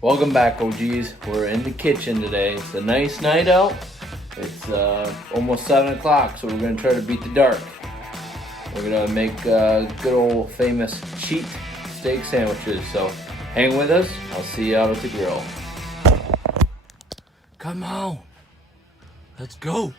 Welcome back, OGs. We're in the kitchen today. It's a nice night out. It's almost 7 o'clock, so we're going to try to beat the dark. We're going to make good old famous cheat steak sandwiches. So hang with us. I'll see you out at the grill. Come on. Let's go.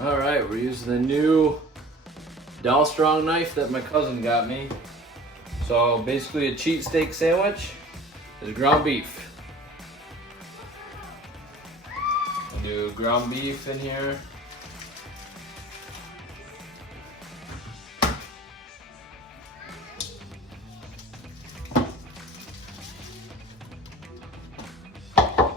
Alright, we're using the new Dow Strong knife that my cousin got me. So basically a cheat steak sandwich is ground beef. I'll do ground beef in here.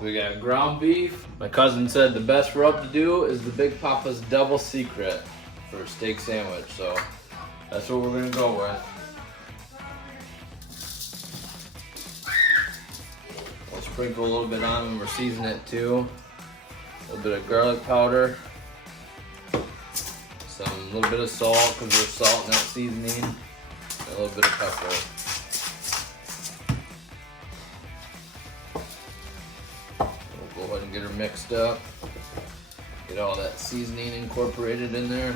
We got ground beef. My cousin said the best rub to do is the Big Papa's Double Secret for a steak sandwich. So that's what we're gonna go with. We'll sprinkle a little bit on and we're seasoning it too. A little bit of garlic powder. A little bit of salt because there's salt in that seasoning. And a little bit of pepper. Go ahead and get her mixed up. Get all that seasoning incorporated in there.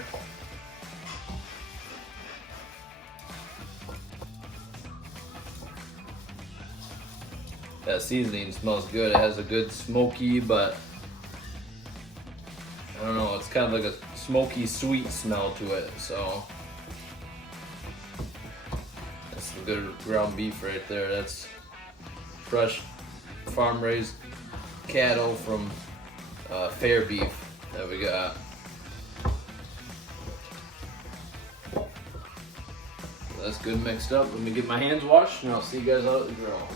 That seasoning smells good. It has a good smoky, but I don't know, it's kind of like a smoky sweet smell to it. So that's the good ground beef right there. That's fresh farm raised cattle from fair beef that we got. That's good mixed up. Let me get my hands washed and I'll see you guys out at the grill.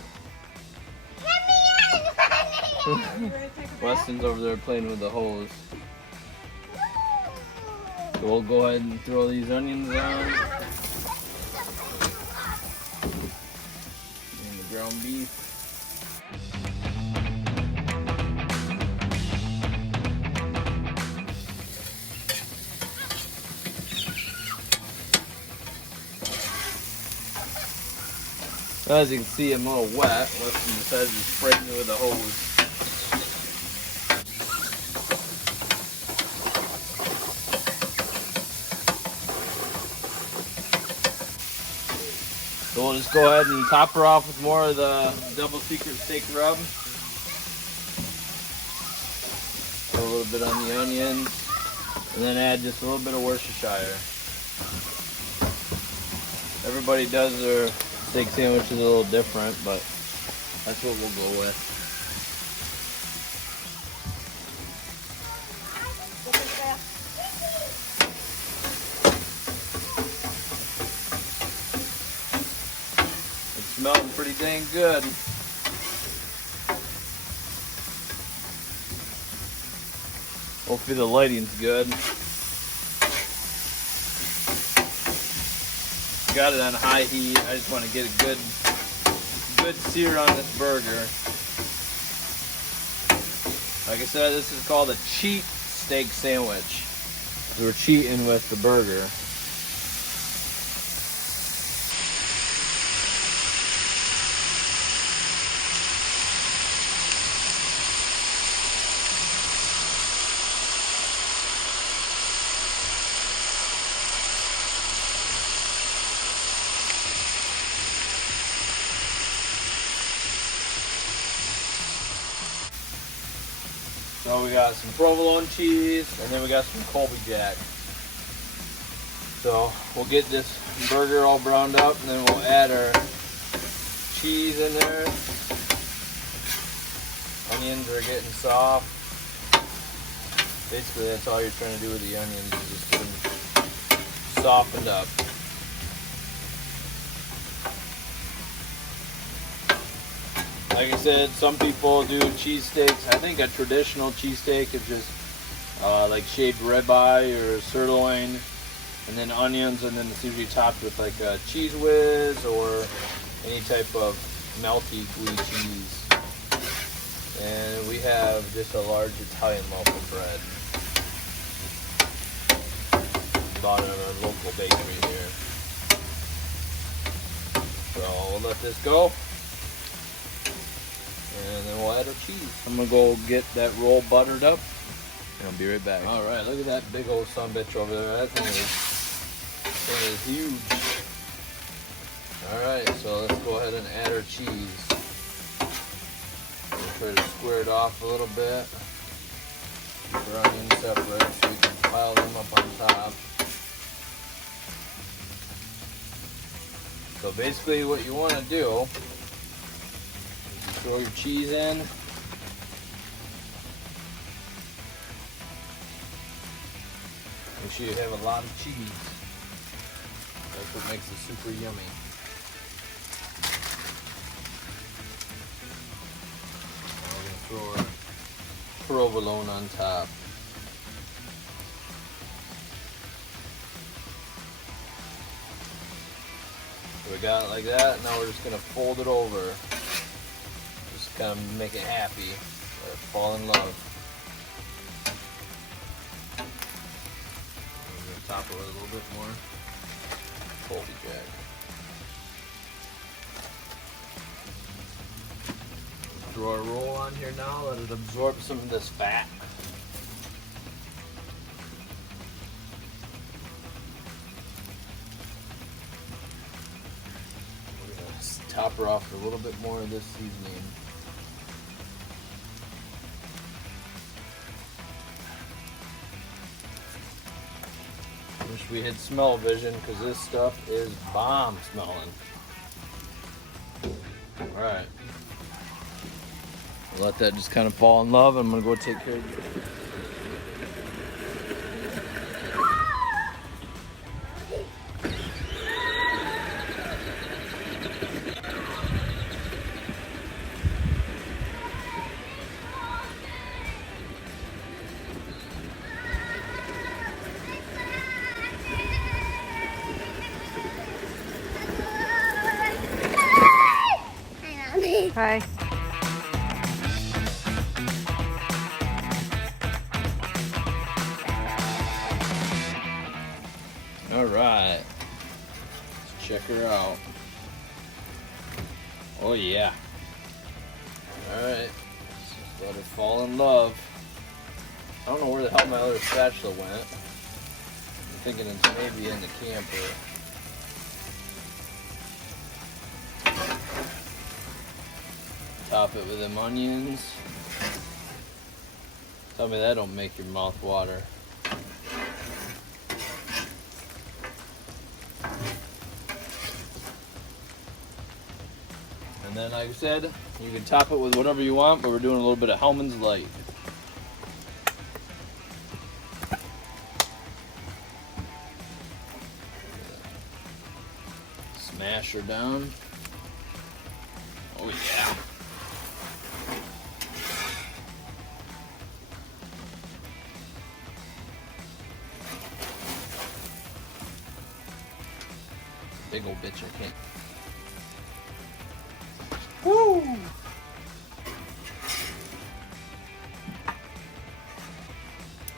Weston's over there playing with the hose. So we'll go ahead and throw these onions on. And the ground beef. As you can see, I'm a little wet. Weston decided to spray me with a hose. So we'll just go ahead and top her off with more of the Double Secret steak rub. Put a little bit on the onions, and then add just a little bit of Worcestershire. Everybody does their steak sandwich is a little different, but that's what we'll go with. It's smelling pretty dang good. Hopefully the lighting's good. Got it on high heat. I just want to get a good sear on this burger. Like I said, this is called a cheat steak sandwich. We're cheating with the burger. So we got some provolone cheese, and then we got some Colby Jack. So we'll get this burger all browned up, and then we'll add our cheese in there. Onions are getting soft. Basically, that's all you're trying to do with the onions, is just get them softened up. Like I said, some people do cheesesteaks. I think a traditional cheesesteak is just like shaved ribeye or sirloin, and then onions, and then it's usually topped with like a cheese whiz or any type of melty gooey cheese. And we have just a large Italian loaf of bread. Bought it at our local bakery here. So we'll let this go. And then we'll add our cheese. I'm gonna go get that roll buttered up, and I'll be right back. All right, look at that big old sumbitch over there. That thing is huge. All right, so let's go ahead and add our cheese. We'll try to square it off a little bit. Keep our onions separate so we can pile them up on top. So basically, what you want to do, throw your cheese in. Make sure you have a lot of cheese. That's what makes it super yummy. Now we're going to throw our provolone on top. So we got it like that. Now we're just going to fold it over. Kind of make it happy, or fall in love. I'm going to top it with a little bit more Colby Jack. Throw our roll on here now, let it absorb some of this fat. We're going to top her off with a little bit more of this seasoning. Wish we had smell vision, because this stuff is bomb smelling. Alright. Let that just kind of fall in love. I'm going to go take care of it. Hi. All right. Let's check her out. Oh yeah. All right. Let's let her fall in love. I don't know where the hell my other spatula went. I'm thinking it's maybe in the camper. Top it with them onions. Tell me that don't make your mouth water. And then, like I said, you can top it with whatever you want, but we're doing a little bit of Hellman's Light. Smash her down. Oh yeah. Big old bitch, I can't. Woo!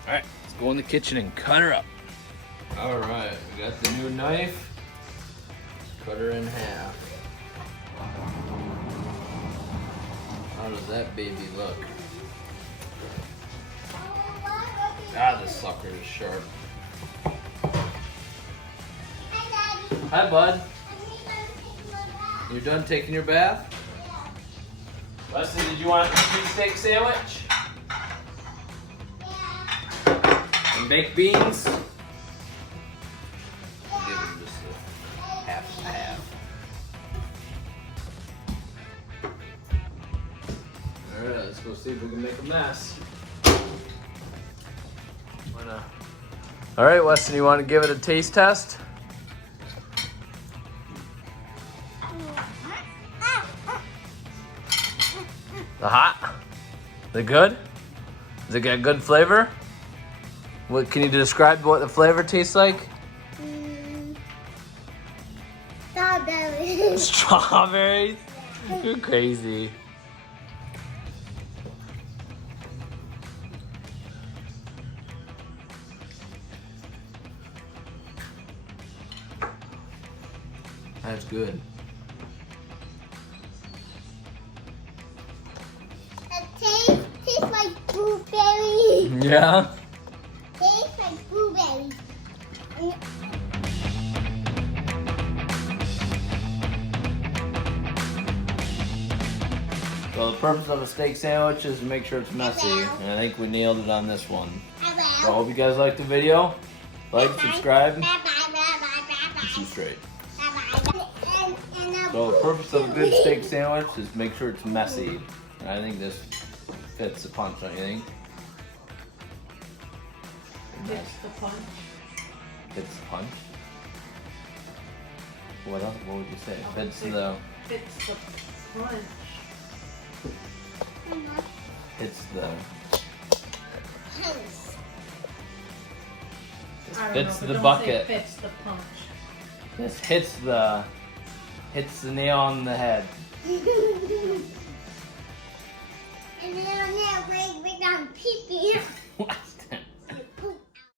Alright, let's go in the kitchen and cut her up. Alright, we got the new knife. Cut her in half. How does that baby look? God, this sucker is sharp. Hi, bud. You done taking your bath? Leslie, did you want a cheesesteak sandwich? Some baked beans. I'll give them just a half and half. Alright, let's go see if we can make a mess. Alright, Weston, you want to give it a taste test? The hot? Is it good? Does it get good flavor? What can you describe what the flavor tastes like? Strawberries. Strawberries? You're crazy. That's good. It tastes like blueberry. Yeah? Tastes like blueberry. Well, the purpose of a steak sandwich is to make sure it's messy, and I think we nailed it on this one. So I hope you guys liked the video. Like, subscribe, and see straight. So the purpose of a good steak sandwich is to make sure it's messy. And I think this fits the punch, don't you think? Fits the punch. Fits the punch? What else? What would you say? Fits the... Fits the punch. Hits the... I don't Fits know, the but don't bucket. say fits the punch. This hits the nail on the head. And then I'll never break